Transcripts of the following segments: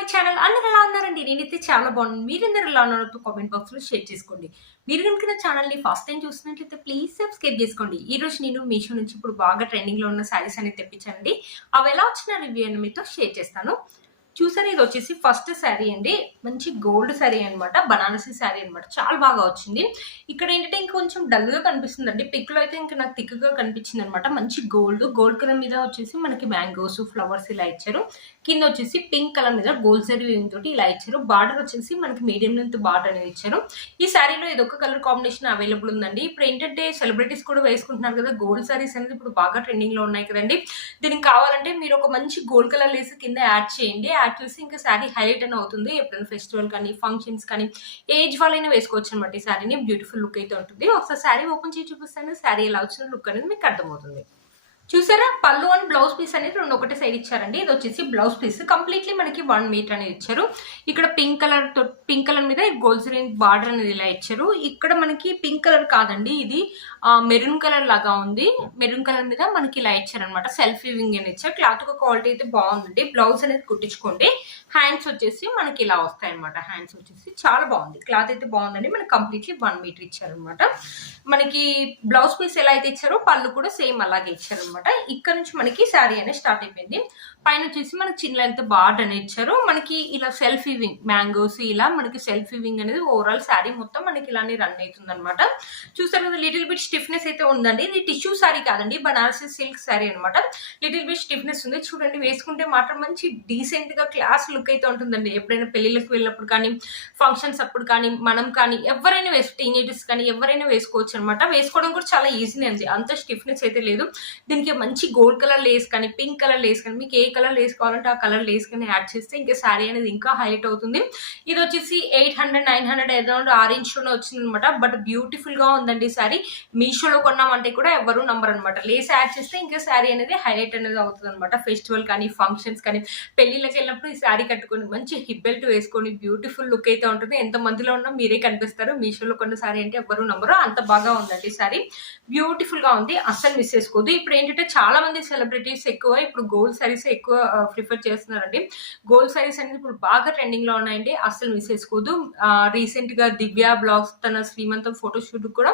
My channel. అందరూ ఎలా ఉన్నారండి? నేనైతే చాలా బాగున్నాను. మీరందరూ ఎలా ఉన్నారో కామెంట్ బాక్స్ లో షేర్ చేసుకోండి. మీరు కనుక నా ఛానల్ ని ఫస్ట్ టైం చూస్తున్నట్లయితే ప్లీజ్ సబ్స్క్రైబ్ చేసుకోండి. ఈ రోజు నేను మీషో నుంచి ఇప్పుడు బాగా ట్రెండింగ్ లో ఉన్న శారీస్ అనేది తెప్పించానండి. అవి ఎలా వచ్చిన రివ్యూ అని మీతో షేర్ చేస్తాను. చూసారా, ఇది వచ్చేసి ఫస్ట్ శారీ అండి. మంచి గోల్డ్ శారీ అనమాట, బనారసి శారీ అనమాట. చాలా బాగా వచ్చింది. ఇక్కడ ఏంటంటే ఇంకొంచెం డల్ గా కనిపిస్తుందండి. పిక్ లో అయితే ఇంకా నాకు థిక్ గా కనిపించింది అనమాట. మంచి గోల్డ్ కలర్ మీద వచ్చేసి మనకి మ్యాంగోస్, ఫ్లవర్స్ ఇలా ఇచ్చారు. కింద వచ్చేసి పింక్ కలర్ మీద గోల్డ్ జరీ వీవింగ్ తోటి ఇలా ఇచ్చారు. బార్డర్ వచ్చేసి మనకి మీడియం లెంత్ బార్డర్ అనేది ఇచ్చారు. ఈ శారీలో ఇదొక కలర్ కాంబినేషన్ అవైలబుల్ ఉందండి. ఇప్పుడు ఏంటంటే సెలబ్రిటీస్ కూడా వేసుకుంటున్నారు కదా, గోల్డ్ శారీస్ అనేది ఇప్పుడు బాగా ట్రెండింగ్ లో ఉన్నాయి కదండి. దీనికి కావాలంటే మీరు ఒక మంచి గోల్డ్ కలర్ లేసి కింద యాడ్ చేయండి. యాడ్ చేసి ఇంకా శారీ హైలైట్ అని అవుతుంది. ఎప్పుడైనా ఫెస్టివల్ కానీ ఫంక్షన్స్ కానీ ఏజ్ వాళ్ళైనా వేసుకోవచ్చు అనమాట. ఈ శారీని బ్యూటిఫుల్ లుక్ అయితే ఉంటుంది. ఒకసారి శారీ ఓపెన్ చేసి చూపిస్తాను. శారీ ఎలా వచ్చిన లుక్ అనేది మీకు అర్థమవుతుంది. చూసారా, పళ్ళు అండ్ బ్లౌజ్ పీస్ అనేది రెండు ఒకటే సైడ్ ఇచ్చారండి. ఇది వచ్చేసి బ్లౌజ్ పీస్ కంప్లీట్లీ మనకి 1 మీటర్ అనేది ఇచ్చారు. ఇక్కడ పింక్ కలర్ మీద గోల్డ్ జరీ బార్డర్ అనేది ఇలా ఇచ్చారు. ఇక్కడ మనకి పింక్ కలర్ కాదండి, ఇది మెరూన్ కలర్ లాగా ఉంది. మెరూన్ కలర్ మీద మనకి ఇలా ఇచ్చారనమాట. సెల్ఫ్ వీవింగ్ అని ఇచ్చారు. క్లాత్ క్వాలిటీ అయితే బాగుందండి. బ్లౌజ్ అనేది కుట్టించుకోండి. హ్యాండ్స్ వచ్చేసి మనకి ఇలా వస్తాయి అనమాట. హ్యాండ్స్ వచ్చేసి చాలా బాగుంది. క్లాత్ అయితే బాగుందండి. మనకి కంప్లీట్లీ 1 మీటర్ ఇచ్చారనమాట. మనకి బ్లౌజ్ పీస్ ఎలా అయితే ఇచ్చారో పళ్ళు కూడా సేమ్ అలాగే ఇచ్చారనమాట. ఇక్కడ నుంచి మనకి శారీ అనేది స్టార్ట్ అయిపోయింది. పైన వచ్చేసి మనకి చిన్న లెంత్ బార్డర్ అనేది ఇచ్చారు. మనకి ఇలా సెల్ఫ్ వీవింగ్ మ్యాంగోస్ ఇలా మనకి సెల్ఫ్ వీవింగ్ అనేది ఓవరాల్ శారీ మొత్తం మనకి ఇలానే రన్ అవుతుంది అనమాట. చూసారు కదా, లిటిల్ బిట్ స్టిఫ్నెస్ అయితే ఉందండి. ఇది టిష్యూ శారీ కాదండి, బనారసి సిల్క్ శారీ అనమాట. లిటిల్ బిట్ స్టిఫ్నెస్ ఉంది. చూడండి, వేసుకుంటే మాత్రం మంచి డీసెంట్ గా క్లాస్ లుక్ అయితే ఉంటుందండి. ఎప్పుడైనా పెళ్లిళ్ళకి వెళ్ళినప్పుడు కానీ ఫంక్షన్స్ అప్పుడు కానీ మనం కానీ ఎవరైనా టీనేజర్స్ కానీ ఎవరైనా వేసుకోవచ్చు అనమాట. వేసుకోవడం కూడా చాలా ఈజీనే అండి. అంత స్టిఫ్నెస్ అయితే లేదు. దీనికి మంచి గోల్డ్ కలర్ లేస్ కానీ పింక్ కలర్ లేస్ కానీ మీకు ఏ కలర్ లేస్ కావాలంటే ఆ కలర్ లేస్ కానీ యాడ్ చేస్తే ఇంకా శారీ అనేది ఇంకా హైలైట్ అవుతుంది. ఇది వచ్చేసి 800-900 అరౌండ్ 6 ఇంచులోనే వచ్చింది అనమాట. బట్ బ్యూటిఫుల్ గా ఉందండి శారీ. మీషోలో కొన్నామంటే కూడా ఎవరు నంబర్ అనమాట. లేస్ యాడ్ చేస్తే ఇంకా శారీ అనేది హైలైట్ అనేది అవుతుంది అనమాట. ఫెస్టివల్ కానీ ఫంక్షన్స్ కానీ పెళ్లిళ్ళకి వెళ్ళినప్పుడు ఈ శారీ కట్టుకొని మంచి హిప్ బెల్ట్ వేసుకొని బ్యూటిఫుల్ లుక్ అయితే ఉంటుంది. ఎంత మందిలో ఉన్నా మీరే కనిపిస్తారు. మీషోలో కొన్న శారీ అంటే ఎవరు నంబరు. అంత బాగా ఉందండి శారీ. బ్యూటిఫుల్ గా ఉంది. అస్సలు మిస్ చేసుకోవద్దు. ఇప్పుడు ఏంటంటే చాలా మంది సెలబ్రిటీస్ ఎక్కువ ఇప్పుడు గోల్డ్ సారీస్ ఎక్కువ ప్రిఫర్ చేస్తున్నారండి. గోల్డ్ సారీస్ అనేది ఇప్పుడు బాగా ట్రెండింగ్ లో ఉన్నాయండి. అస్సలు మిస్ చేసుకోవద్దు. రీసెంట్ గా దివ్య బ్లాగ్స్ తన శ్రీమంతం ఫోటోషూట్ కూడా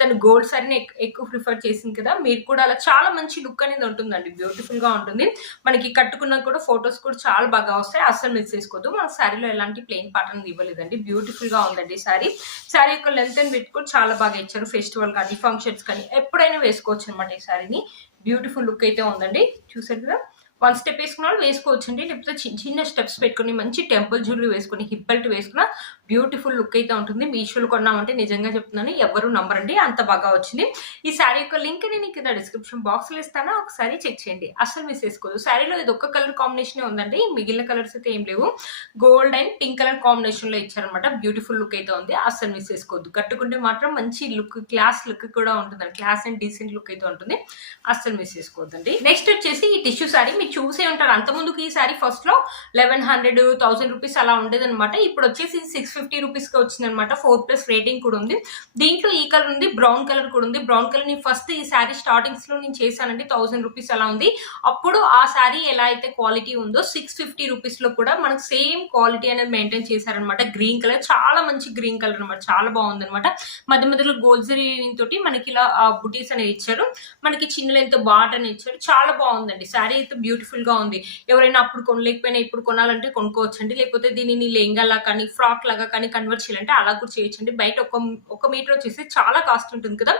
తను గోల్డ్ సారీని ఎక్కువ ప్రిఫర్ చేసింది కదా. మీరు కూడా అలా చాలా మంచి లుక్ అనేది ఉంటుందండి. బ్యూటిఫుల్ గా ఉంటుంది. మనకి కట్టుకున్నా కూడా ఫొటోస్ కూడా చాలా బాగా వస్తాయి. అస్సలు మిస్ చేసుకోవద్దు. మన శారీలో ఎలాంటి ప్లెయిన్ పాటర్న్ ఇవ్వలేదండి. బ్యూటిఫుల్ గా ఉందండి శారీ. శారీ యొక్క లెంత్ అండ్ విడ్త్ కూడా చాలా బాగా ఇచ్చారు. ఫెస్టివల్ కానీ ఫంక్షన్స్ కానీ ఎప్పుడైనా వేసుకోవచ్చు అనమాట. ఈ శారీని బ్యూటిఫుల్ లుక్ అయితే ఉందండి. చూసారు కదా, 1 స్టెప్ వేసుకున్న వాళ్ళు వేసుకోవచ్చండి. లేకపోతే చిన్న స్టెప్స్ పెట్టుకుని మంచి టెంపుల్ జ్యువెలరీ వేసుకుని హిప్ బెల్ట్ వేసుకున్న బ్యూటిఫుల్ లుక్ అయితే ఉంటుంది. మీషోలో కొన్నామంటే నిజంగా చెప్తున్నాను ఎవరు నంబరండి, అంత బాగా వచ్చింది. ఈ శారీ యొక్క లింక్ నేను కింద డిస్క్రిప్షన్ బాక్స్ లో ఇస్తాను. ఒకసారి చెక్ చేయండి. అసలు మిస్ చేసుకోదు. శారీలో ఇది ఒక్క కలర్ కాంబినేషన్ ఉందండి. మిగిలిన కలర్స్ అయితే ఏం లేవు. Gold and pink colour combination లో ఇచ్చారనమాట. బ్యూటిఫుల్ లుక్ అయితే ఉంది. అసలు మిస్ చేసుకోవద్దు. కట్టుకుంటే మాత్రం మంచి లుక్, క్లాస్ లుక్ కూడా ఉంటుంది. క్లాస్ అండ్ డీసెంట్ లుక్ అయితే ఉంటుంది. అసలు మిస్ చేసుకోవద్దండి. నెక్స్ట్ వచ్చేసి ఈ టిష్యూ శారీ మీరు చూసే ఉంటారు. అంత ముందుకు ఈ శారీ ఫస్ట్ లో 1100-1000 రూపీస్ అలా ఉండేది అనమాట. ఇప్పుడు వచ్చేసి 650 రూపీస్ కి వచ్చింది అనమాట. 4+ రేటింగ్ కూడా ఉంది. దీంట్లో ఈ కలర్ ఉంది, బ్రౌన్ కలర్ కూడా ఉంది. బ్రౌన్ కలర్ ని ఫస్ట్ ఈ శారీ స్టార్టింగ్స్ లో నేను చేశానండి. 1000 రూపీస్ అలా ఉంది. అప్పుడు ఆ శారీ ఎలా అయితే క్వాలిటీ ఉందో 650 రూపీస్ లో కూడా మనకు సేమ్ క్వాలిటీ అనేది మెయింటైన్ చేశారనమాట. గ్రీన్ కలర్, చాలా మంచి గ్రీన్ కలర్ అనమాట. చాలా బాగుంది అనమాట. మధ్య మధ్యలో గోల్డ్ జరీ తోటి మనకి ఇలా బుటీస్ అనేది ఇచ్చారు. మనకి చిన్న లెంత్ బార్డర్ అని ఇచ్చారు. చాలా బాగుందండి. శారీ అయితే బ్యూటిఫుల్ గా ఉంది. ఎవరైనా అప్పుడు కొనలేకపోయినా ఇప్పుడు కొనాలంటే కొనుక్కోవచ్చండి. లేకపోతే దీనిని లెహంగా కానీ ఫ్రాక్ లాగా కానీ కన్వర్ట్ చేయాలంటే అలా కూడా చేయొచ్చండి. బయట ఒక మీటర్ వచ్చేసి చాలా కాస్ట్ ఉంటుంది కదా.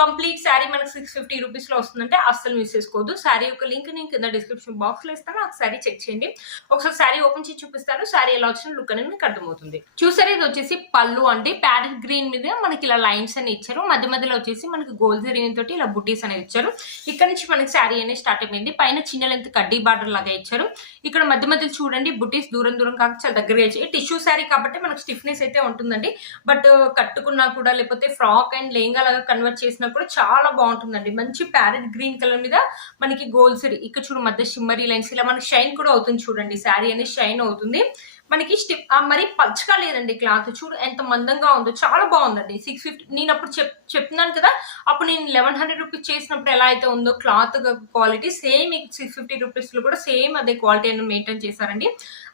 కంప్లీట్ శారీ మనకి 650 రూపీస్ లో వస్తుందంటే అస్సలు మిస్ చేసుకోవద్దు. శారీ యొక్క లింక్ నేను కింద డిస్క్రిప్షన్ బాక్స్ లో ఇస్తాను. ఒకసారి చెక్ చేయండి. ఒకసారి శారీ ఓపెన్ చేసి చూపిస్తాను. శారీ ఎలా వచ్చిన లుక్ అనేది మీకు అర్థమవుతుంది. చూసారా, ఇది వచ్చేసి పళ్ళు అండి. ప్యారెట్ గ్రీన్ మీద మనకి ఇలా లైన్స్ అని ఇచ్చారు. మధ్య మధ్యలో వచ్చేసి మనకి గోల్డ్ జరీ తోటి ఇలా బుటీస్ అనేది ఇచ్చారు. ఇక్కడ నుంచి మనకి శారీ అనేది స్టార్ట్ అయిపోయింది. పైన చిన్న లెంత్ కడ్డీ బార్డర్ లాగా ఇచ్చారు. ఇక్కడ మధ్య మధ్యలో చూడండి బుటీస్ దూరం కాక చాలా దగ్గరగా ఇచ్చారు. టిష్యూ శారీ కాబట్టి మనకు స్టిఫ్నెస్ అయితే ఉంటుందండి. బట్ కట్టుకున్నా కూడా లేకపోతే ఫ్రాక్ అండ్ లెహంగా లాగా కన్వర్ట్ చేసినా కూడా చాలా బాగుంటుందండి. మంచి ప్యారెట్ గ్రీన్ కలర్ మీద మనకి గోల్డ్ జరీ ఇక్కడ చూడు మధ్య షిమ్మరీ లైన్స్ ఇలా మనకి షైన్ కూడా అవుతుంది. చూడండి శారీ అనేది షైన్ అవుతుంది. మనకి మరి పచ్చగా లేదండి క్లాత్. చూడు ఎంత మందంగా ఉందో, చాలా బాగుందండి. 650 నేను అప్పుడు చెప్తున్నాను కదా, అప్పుడు నేను 1100 రూపీస్ చేసినప్పుడు ఎలా అయితే ఉందో క్లాత్ క్వాలిటీ సేమ్ 650 రూపీస్ లో కూడా సేమ్ అదే క్వాలిటీ అని మెయింటైన్ చేశారండి.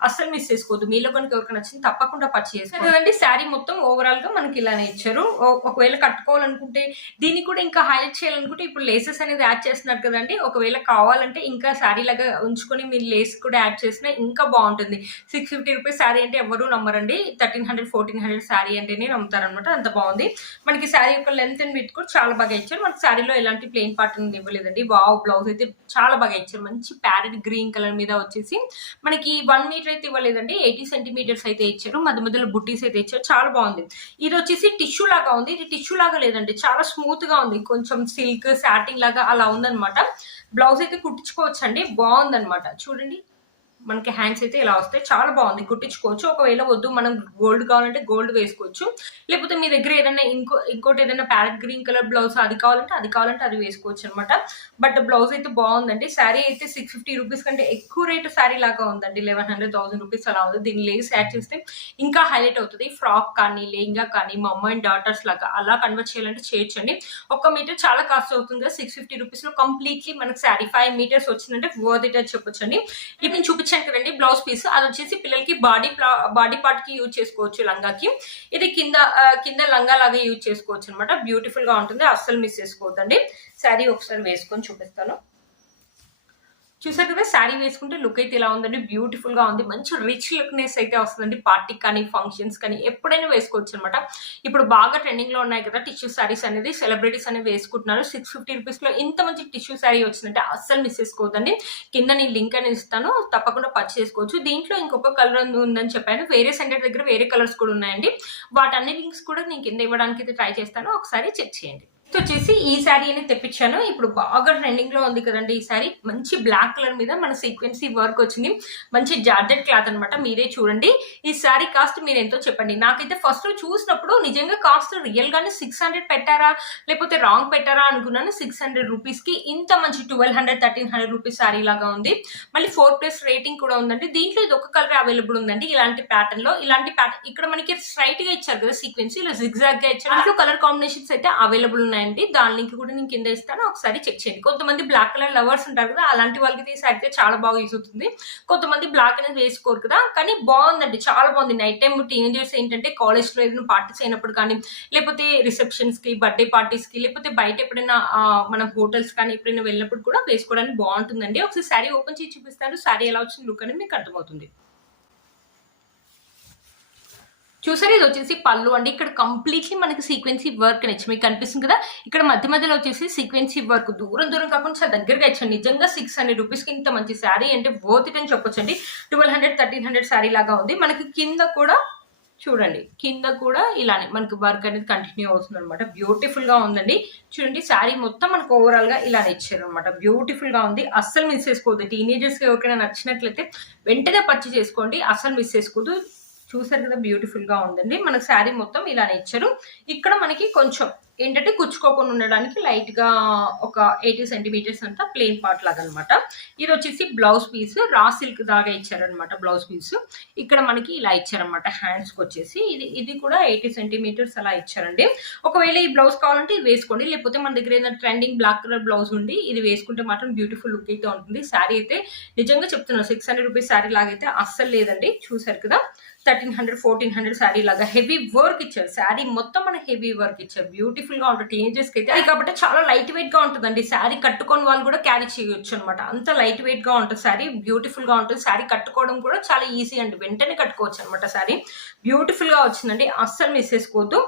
అస్సలు మిస్ చేసుకోవద్దు. మీలో కనుక ఎవరికి నచ్చింది తప్పకుండా పర్చేస్ చేసుకోండి. శారీ మొత్తం ఓవరాల్ గా మనకి ఇలానే ఇచ్చారు. ఒకవేళ కట్టుకోవాలనుకుంటే, దీన్ని కూడా ఇంకా హైలైట్ చేయాలనుకుంటే ఇప్పుడు లేసెస్ అనేది యాడ్ చేస్తున్నారు కదండి. ఒకవేళ కావాలంటే ఇంకా శారీ లాగా ఉంచుకొని మీరు లేస్ కూడా యాడ్ చేసినా ఇంకా బాగుంటుంది. 650 రూపీస్ శారీ అంటే ఎవరు నమ్మరండి. 1300 1400 శారీ అంటేనే నమ్ముతారనమాట. అంత బాగుంది. మనకి శారీ యొక్క లెంత్ అండ్ విడ్త్ కూడా చాలా బాగా ఇచ్చారు. మనకి శారీలో ఎలాంటి ప్లెయిన్ పార్ట్ ఇవ్వలేదండి. వావ్, బ్లౌజ్ అయితే చాలా బాగా ఇచ్చారు. మంచి ప్యారెట్ గ్రీన్ కలర్ మీద వచ్చేసి మనకి 1 మీటర్ అయితే ఇవ్వలేదండి, 80 సెంటీమీటర్స్ అయితే ఇచ్చారు. మధ్య మధ్యలో బుట్టీస్ అయితే ఇచ్చారు. చాలా బాగుంది. ఇది వచ్చేసి టిష్యూ లాగా ఉంది. ఇది టిష్యూ లాగా లేదండి, చాలా స్మూత్ గా ఉంది. కొంచెం సిల్క్ సాటిన్ లాగా అలా ఉందన్నమాట. బ్లౌజ్ అయితే కుట్టించుకోవచ్చు అండి, బాగుందన్నమాట. చూడండి, మనకి హ్యాండ్స్ అయితే ఇలా వస్తాయి. చాలా బాగుంది, కుట్టించుకోవచ్చు. ఒకవేళ వద్దు మనం గోల్డ్ కావాలంటే గోల్డ్ వేసుకోవచ్చు. లేకపోతే మీ దగ్గర ఏదైనా ఇంకోటి ఏదైనా ప్యారెట్ గ్రీన్ కలర్ బ్లౌజ్ అది కావాలంటే అది వేసుకోవచ్చు అనమాట. బట్ బ్లౌజ్ అయితే బాగుందండి. శారీ అయితే 650 రూపీస్ కంటే ఎక్కువ రేటు శారీ లాగా ఉందండి. 1100 1000 రూపీస్ అలా ఉంది. దీన్ని లేస్ యాడ్ చేస్తే ఇంకా హైలైట్ అవుతుంది. ఫ్రాక్ కానీ లెహంగా కానీ మా అమ్మ అండ్ డాటర్స్ లాగా అలా కన్వర్ట్ చేయాలంటే చేయొచ్చండి. 1 మీటర్ చాలా కాస్ట్ అవుతుంది కదా, 650 రూపీస్ లో కంప్లీట్లీ మనకి శారీ 5 మీటర్స్ వచ్చిందంటే వర్త్ ఇట్ అని చెప్పొచ్చండి. ఇది నేను చూపించాను కదండి బ్లౌజ్ పీస్, అది వచ్చేసి పిల్లలకి బాడీ పార్ట్ కి యూజ్ చేసుకోవచ్చు, లంగాకి. ఇది కింద లంగా లాగా యూజ్ చేసుకోవచ్చు అనమాట. బ్యూటిఫుల్ గా ఉంటుంది, అస్సలు మిస్ చేసుకోవద్దండి. శారీ ఒకసారి వేసుకొని చూపిస్తాను. చూసారు కదా, శారీ వేసుకుంటే లుక్ అయితే ఇలా ఉందండి. బ్యూటిఫుల్ గా ఉంది. మంచి రిచ్ లుక్నెస్ అయితే వస్తుందండి. పార్టీకి కానీ ఫంక్షన్స్ కానీ ఎప్పుడైనా వేసుకోవచ్చు అనమాట. ఇప్పుడు బాగా ట్రెండింగ్ లో ఉన్నాయి కదా టిష్యూ శారీస్ అనేది, సెలబ్రిటీస్ అనేవి వేసుకుంటున్నారు. 650 రూపీస్ లో ఇంత మంచి టిష్యూ శారీ వచ్చిందంటే అస్సలు మిస్ చేసుకోవద్దండి. కింద నేను లింక్ అనేది ఇస్తాను, తప్పకుండా పర్చేస్ చేసుకోవచ్చు. దీంట్లో ఇంకొక కలర్ ఉందని చెప్పాను. వేరే సెంటర్ దగ్గర వేరే కలర్స్ కూడా ఉన్నాయండి. వాటన్ని లింక్స్ కూడా నేను కింద ఇవ్వడానికి అయితే ట్రై చేస్తాను, ఒకసారి చెక్ చేయండి. వచ్చేసి ఈ శారీ అనేది తెప్పించాను. ఇప్పుడు బాగా ట్రెండింగ్ లో ఉంది కదండి ఈ శారీ. మంచి బ్లాక్ కలర్ మీద మన సీక్వెన్సీ వర్క్ వచ్చింది. మంచి జార్జెట్ క్లాత్ అనమాట. మీరే చూడండి. ఈ శారీ కాస్ట్ మీరు ఎంతో చెప్పండి. నాకైతే ఫస్ట్ చూసినప్పుడు నిజంగా కాస్ట్ రియల్ గానే 600 పెట్టారా లేకపోతే రాంగ్ పెట్టారా అనుకున్నాను. 600 రూపీస్ కి ఇంత మంచి 1200 1300 రూపీస్ శారీ లాగా ఉంది. మళ్ళీ 4+ రేటింగ్ కూడా ఉందండి. దీంట్లో ఇది ఒక కలర్ అవైలబుల్ ఉందండి. ఇలాంటి ప్యాటర్న్ లో ఇక్కడ మనకి స్ట్రైట్ గా ఇచ్చారు కదా సీక్వెన్సీ, ఇలా జిగ్జాగ్ గా ఇచ్చారు. దాంట్లో కలర్ కాంబినేషన్స్ అయితే అవైలబుల్ ఉన్నాయి. దాని లింక్ కూడా నేను కింద ఇస్తాను, ఒకసారి చెక్ చేయండి. కొంతమంది బ్లాక్ కలర్ లవర్స్ ఉంటారు కదా, అలాంటి వాళ్ళకి ఈ శారీ చాలా బాగా యూజ్ అవుతుంది. కొంతమంది బ్లాక్ అనేది వేసుకోరు కదా, కానీ బాగుందండి, చాలా బాగుంది. నైట్ టైం టీనేజర్స్ ఏంటంటే కాలేజ్ లో ఏదైనా పార్టీస్ అయినప్పుడు కానీ, లేకపోతే రిసెప్షన్స్ కి, బర్త్డే పార్టీస్ కి, లేకపోతే బయట ఎప్పుడైనా మన హోటల్స్ కానీ ఎప్పుడైనా వెళ్ళినప్పుడు కూడా వేసుకోవడానికి బాగుంటుందండి. ఒకసారి శారీ ఓపెన్ చేసి చూపిస్తాను. శారీ ఎలా వచ్చింది లుక్ అనేది మీకు అర్థమవుతుంది. చూసారు, ఇది వచ్చేసి పళ్ళు అండి. ఇక్కడ కంప్లీట్లీ మనకి సీక్వెన్సీ వర్క్ నచ్చి మీకు కనిపిస్తుంది కదా. ఇక్కడ మధ్య మధ్యలో వచ్చేసి సీక్వెన్సీ వర్క్ దూరం కాకుండా చాలా దగ్గరగా ఇచ్చాను. నిజంగా 600 రూపీస్ కి ఇంత మంచి శారీ అంటే వర్త్ ఇట్ అని చెప్పొచ్చండి. 1200 1300 శారీ లాగా ఉంది. మనకి కింద కూడా చూడండి, కింద కూడా ఇలానే మనకి వర్క్ అనేది కంటిన్యూ అవుతుంది అనమాట. బ్యూటిఫుల్ గా ఉందండి. చూడండి, శారీ మొత్తం మనకు ఓవరాల్ గా ఇలానే ఇచ్చారు అనమాట. బ్యూటిఫుల్ గా ఉంది, అస్సలు మిస్ చేసుకోవద్దు. టీనేజర్స్ కి ఎవరికైనా నచ్చినట్లయితే వెంటనే పర్చేస్ చేసుకోండి, అస్సలు మిస్ చేసుకోవద్దు. చూసారు కదా, బ్యూటిఫుల్ గా ఉందండి. మనకు శారీ మొత్తం ఇలానే ఇచ్చారు. ఇక్కడ మనకి కొంచెం ఏంటంటే కుచ్చుకోకుండా ఉండడానికి లైట్ గా ఒక 80 సెంటీమీటర్స్ అంతా ప్లెయిన్ పార్ట్ లాగా అనమాట. ఇది వచ్చేసి బ్లౌజ్ పీస్, రా సిల్క్ దాగా ఇచ్చారనమాట బ్లౌజ్ పీస్. ఇక్కడ మనకి ఇలా ఇచ్చారనమాట హ్యాండ్స్ కి వచ్చేసి. ఇది కూడా 80 సెంటీమీటర్స్ అలా ఇచ్చారండి. ఒకవేళ ఈ బ్లౌజ్ కావాలంటే ఇది వేసుకోండి, లేకపోతే మన దగ్గర ఏదైనా ట్రెండింగ్ బ్లాక్ కలర్ బ్లౌజ్ ఉండి ఇది వేసుకుంటే మాత్రం బ్యూటిఫుల్ లుక్ అయితే ఉంటుంది. శారీ అయితే నిజంగా చెప్తున్నాను 600 రూపీస్ శారీ లాగైతే అస్సలు లేదండి. చూసారు కదా, 1300 1400 శారీ లాగా హెవీ వర్క్ ఇచ్చారు. శారీ మొత్తం మనకి హెవీ వర్క్ ఇచ్చారు. బ్యూటిఫుల్ గా ఉంటుంది టీనేజర్స్ కి అయితే. కాబట్టి చాలా లైట్ వెయిట్ గా ఉంటుందండి. శారీ కట్టుకొని వాళ్ళు కూడా క్యారీ చేయొచ్చు అనమాట. అంత లైట్ వెయిట్ గా ఉంటుంది శారీ. బ్యూటిఫుల్ గా ఉంటుంది. శారీ కట్టుకోవడం కూడా చాలా ఈజీ అండి, వెంటనే కట్టుకోవచ్చు అనమాట. శారీ బ్యూటిఫుల్ గా వచ్చిందండి, అస్సలు మిస్ చేసుకోవద్దు.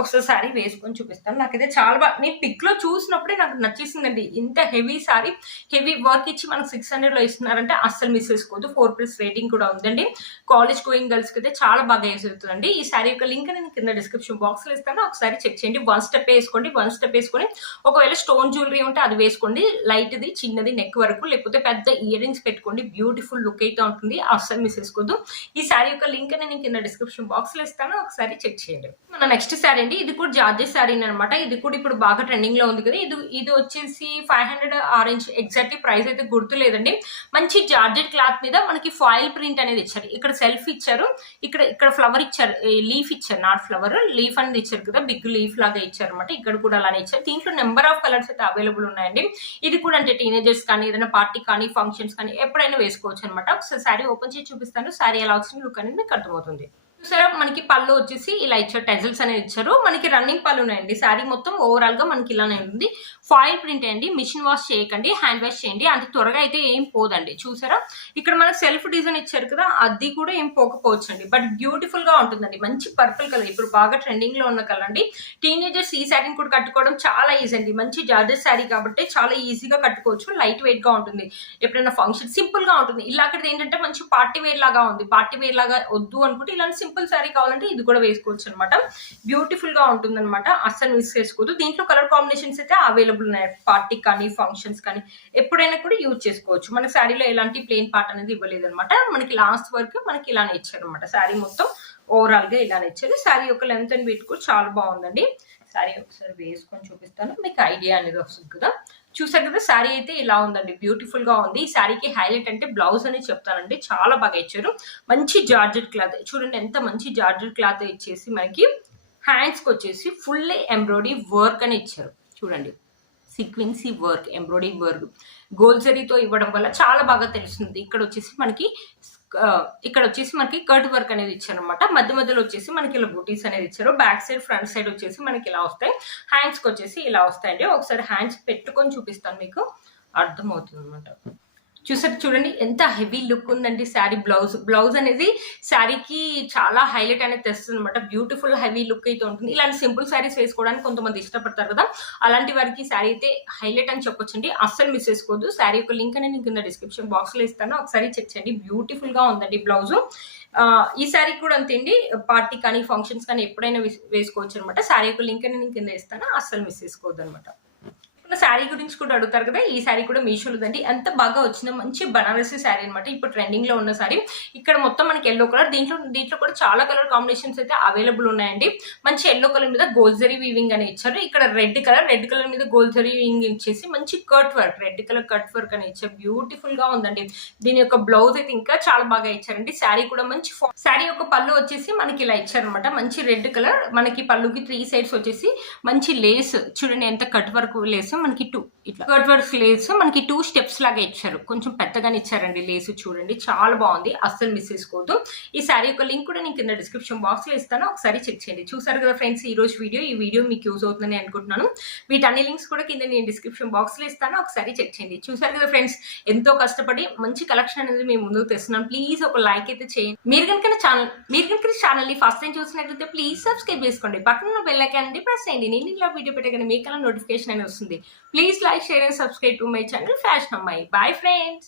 ఒకసారి శారీ వేసుకొని చూపిస్తాను. నాకైతే చాలా బాగా, నేను పిక్ లో చూసినప్పుడే నాకు నచ్చేసిందండి. ఇంత హెవీ శారీ, హెవీ వర్క్ ఇచ్చి మనకు 600 లో ఇస్తున్నారంటే అస్సలు మిస్ చేసుకోవద్దు. 4+ రేటింగ్ కూడా ఉందండి. కాలేజ్ గోయింగ్ గర్ల్స్ కి అయితే చాలా బాగా యూజ్ అవుతుందండి. ఈ శారీ యొక్క లింక్ నేను కింద డిస్క్రిప్షన్ బాక్స్ లో ఇస్తాను, ఒకసారి చెక్ చేయండి. 1 స్టెప్ వేసుకోండి. 1 స్టెప్ వేసుకొని ఒకవేళ స్టోన్ జ్యువెలరీ ఉంటే అది వేసుకోండి, లైట్ ది చిన్నది నెక్ వరకు, లేకపోతే పెద్ద ఇయర్ రింగ్స్ పెట్టుకోండి. బ్యూటిఫుల్ లుక్ అయితే ఉంటుంది, అస్సలు మిస్ చేసుకోవద్దు. ఈ శారీ యొక్క లింక్ నేను కింద డిస్క్రిప్షన్ బాక్స్ లో ఇస్తాను, ఒకసారి చెక్ చేయండి. మన నెక్స్ట్ శారీ అండి. ఇది కూడా జార్జెట్ శారీ అనమాట. ఇది కూడా ఇప్పుడు బాగా ట్రెండింగ్ లో ఉంది కదా. ఇది వచ్చేసి 500 ఆరెంజ్, ఎగ్జాక్ట్లీ ప్రైస్ అయితే గుర్తులేదండి. మంచి జార్జెట్ క్లాత్ మీద మనకి ఫాయిల్ ప్రింట్ అనేది ఇచ్చారు. ఇక్కడ సెల్ఫ్ ఇచ్చారు, ఇక్కడ ఫ్లవర్ ఇచ్చారు, లీఫ్ ఇచ్చారు, నాట్ ఫ్లవర్, లీఫ్ అనేది ఇచ్చారు కదా, బిగ్ లీఫ్ లాగా ఇచ్చారు అనమాట. ఇక్కడ కూడా అలానే ఇచ్చారు. దీంట్లో నెంబర్ ఆఫ్ కలర్స్ అయితే అవైలబుల్ ఉన్నాయండి. ఇది కూడా అంటే టీనేజర్స్ కానీ ఏదైనా పార్టీ కానీ ఫంక్షన్స్ కానీ ఎప్పుడైనా వేసుకోవచ్చు అనమాట. ఒకసారి శారీ ఓపెన్ చేసి చూపిస్తాను. శారీ ఎలా వచ్చింది లుక్ అనేది మీకు అర్థమవుతుంది. చూసారా, మనకి పళ్ళు వచ్చేసి ఇలా ఇచ్చారు, టెజల్స్ అనేది ఇచ్చారు. మనకి రన్నింగ్ పళ్ళు ఉన్నాయండి. శారీ మొత్తం ఓవరాల్ గా మనకి ఇలానే ఉంది. ఫాయిల్ ప్రింట్ అండి. మిషన్ వాష్ చేయకండి, హ్యాండ్ వాష్ చేయండి. అంత త్వరగా అయితే ఏం పోదండి. చూసారా, ఇక్కడ మనకి సెల్ఫ్ డిజైన్ ఇచ్చారు కదా, అది కూడా ఏం పోకపోవచ్చు అండి. బట్ బ్యూటిఫుల్ గా ఉంటుందండి. మంచి పర్పుల్ కలర్, ఇప్పుడు బాగా ట్రెండింగ్ లో ఉన్న కలర్ అండి. టీనేజర్స్ ఈ శారీని కూడా కట్టుకోవడం చాలా ఈజీ అండి. మంచి జార్జెట్ శారీ కాబట్టి చాలా ఈజీగా కట్టుకోవచ్చు. లైట్ వెయిట్ గా ఉంటుంది. ఎప్పుడైనా ఫంక్షన్ సింపుల్ గా ఉంటుంది. ఇలాంటిది ఏంటంటే మంచి పార్టీ వేర్ లాగా ఉంది. పార్టీ వేర్ లాగా వద్దు అనుకుంటే ఇలాంటి సింపుల్ శారీ కావాలంటే ఇది కూడా వేసుకోవచ్చు అనమాట. బ్యూటిఫుల్ గా ఉంటుంది అనమాట. అస్సలు మిస్ చేసుకోవద్దు. దీంట్లో కలర్ కాంబినేషన్స్ అయితే అవైలబుల్ ఉన్నాయి. పార్టీ కానీ ఫంక్షన్స్ కానీ ఎప్పుడైనా కూడా యూజ్ చేసుకోవచ్చు. మన శారీలో ఎలాంటి ప్లెయిన్ పార్ట్ అనేది ఇవ్వలేదు అనమాట. మనకి లాస్ట్ వరకు మనకి ఇలానే ఇచ్చారు అనమాట. శారీ మొత్తం ఓవరాల్ గా ఇలానే ఇచ్చారు. శారీ యొక్క లెంత్ అండ్ వెయిట్ కూడా చాలా బాగుందండి. శారీ ఒకసారి వేసుకొని చూపిస్తాను, మీకు ఐడియా అనేది వస్తుంది కదా. చూసారు కదా, శారీ అయితే ఇలా ఉందండి. బ్యూటిఫుల్ గా ఉంది. ఈ శారీకి హైలైట్ అంటే బ్లౌజ్ అని చెప్తానండి. చాలా బాగా ఇచ్చారు. మంచి జార్జెట్ క్లాత్ చూడండి, ఎంత మంచి జార్జెట్ క్లాత్ ఇచ్చేసి మనకి హ్యాండ్స్ కి వచ్చేసి ఫుల్ ఎంబ్రాయిడరీ వర్క్ అని ఇచ్చారు. చూడండి, సీక్వెన్సీ వర్క్, ఎంబ్రాయిడరీ వర్క్ గోల్డ్ జరీతో ఇవ్వడం వల్ల చాలా బాగా తెలుస్తుంది. ఇక్కడ వచ్చేసి మనకి కట్ వర్క్ అనేది ఇచ్చారు అనమాట. మధ్య మధ్యలో వచ్చేసి మనకి ఇలా బూటీస్ అనేది ఇచ్చారు. బ్యాక్ సైడ్ ఫ్రంట్ సైడ్ వచ్చేసి మనకి ఇలా వస్తాయి. హ్యాండ్స్ కి వచ్చేసి ఇలా వస్తాయండి. ఒకసారి హ్యాండ్స్ పెట్టుకొని చూపిస్తాను, మీకు అర్థమవుతుంది అనమాట. చూడండి ఎంత హెవీ లుక్ ఉందండి శారీ. బ్లౌజ్ అనేది శారీకి చాలా హైలైట్ అనేది తెస్తుంది అనమాట. బ్యూటిఫుల్ హెవీ లుక్ అయితే ఉంటుంది. ఇలాంటి సింపుల్ శారీస్ వేసుకోవడానికి కొంతమంది ఇష్టపడతారు కదా, అలాంటి వారికి శారీ అయితే హైలైట్ అని చెప్పొచ్చండి. అస్సలు మిస్ చేసుకోవద్దు. శారీ యొక్క లింక్ అనేది కింద డిస్క్రిప్షన్ బాక్స్ లో ఇస్తాను, ఒకసారి చెక్ చేయండి. బ్యూటిఫుల్ గా ఉందండి బ్లౌజ్. ఈ శారీ కూడా అంతేండి, పార్టీ కానీ ఫంక్షన్స్ కానీ ఎప్పుడైనా వేసుకోవచ్చు అనమాట. శారీ యొక్క లింక్ అనేది కింద ఇస్తాను, అస్సలు మిస్ చేసుకోవద్దు అనమాట. శారీ గురించి కూడా అడుగుతారు కదా, ఈ శారీ కూడా మీషోలోదండి. ఎంత బాగా వచ్చిన మంచి బనారసి శారీ అనమాట. ఇప్పుడు ట్రెండింగ్ లో ఉన్న శారీ. ఇక్కడ మొత్తం మనకి ఎల్లో కలర్, దీంట్లో కూడా చాలా కలర్ కాంబినేషన్స్ అయితే అవైలబుల్ ఉన్నాయండి. మంచి ఎల్లో కలర్ మీద గోల్డ్ జరీ వీవింగ్ అని ఇచ్చారు. ఇక్కడ రెడ్ కలర్ మీద గోల్డ్ జరీ వీవింగ్ ఇచ్చేసి మంచి cut work, red colour cut work అని ఇచ్చారు. బ్యూటిఫుల్ గా ఉందండి. దీని యొక్క బ్లౌజ్ అయితే ఇంకా చాలా బాగా ఇచ్చారండి. శారీ కూడా మంచి శారీ యొక్క పళ్ళు వచ్చేసి మనకి ఇలా ఇచ్చారనమాట. మంచి రెడ్ కలర్, మనకి పళ్ళుకి 3 సైడ్స్ వచ్చేసి మంచి లేస్ చూడండి, ఎంత కట్ వర్క్ లేస్ మనకి 2 ఇట్లా కట్ వర్క్ లేస్ మనకి 2 స్టెప్స్ లాగా ఇచ్చారు. కొంచెం పెద్దగానే ఇచ్చారండి లేస్. చూడండి చాలా బాగుంది, అస్సలు మిస్ చేసుకోవద్దు. ఈ శారీ యొక్క లింక్ కూడా నేను కింద డిస్క్రిప్షన్ బాక్స్ లో ఇస్తాను, ఒకసారి చెక్ చేయండి. చూసారు కదా ఫ్రెండ్స్, ఈ వీడియో మీకు యూజ్ అవుతుందని అనుకుంటున్నాను. వీటన్ని లింక్స్ కూడా కింద నేను డిస్క్రిప్షన్ బాక్స్ లో ఇస్తాను, ఒకసారి చెక్ చేయండి. చూసారు కదా ఫ్రెండ్స్, ఎంతో కష్టపడి మంచి కలెక్షన్ అనేది మేము ముందుకు తెస్తున్నాం. ప్లీజ్ ఒక లైక్ అయితే చేయండి. మీరు కనుక ఛానల్ ని ఫస్ట్ టైం చూసినట్లయితే ప్లీజ్ సబ్స్క్రైబ్ చేసుకోండి. పక్కన బెల్ ఐకాన్ ని ప్రెస్ చేయండి. నేను ఇలా వీడియో పెట్టగానే మీకు అలా నోటిఫికేషన్ అనేది వస్తుంది. Please like, share and subscribe to my channel Fashion Amai. Bye friends.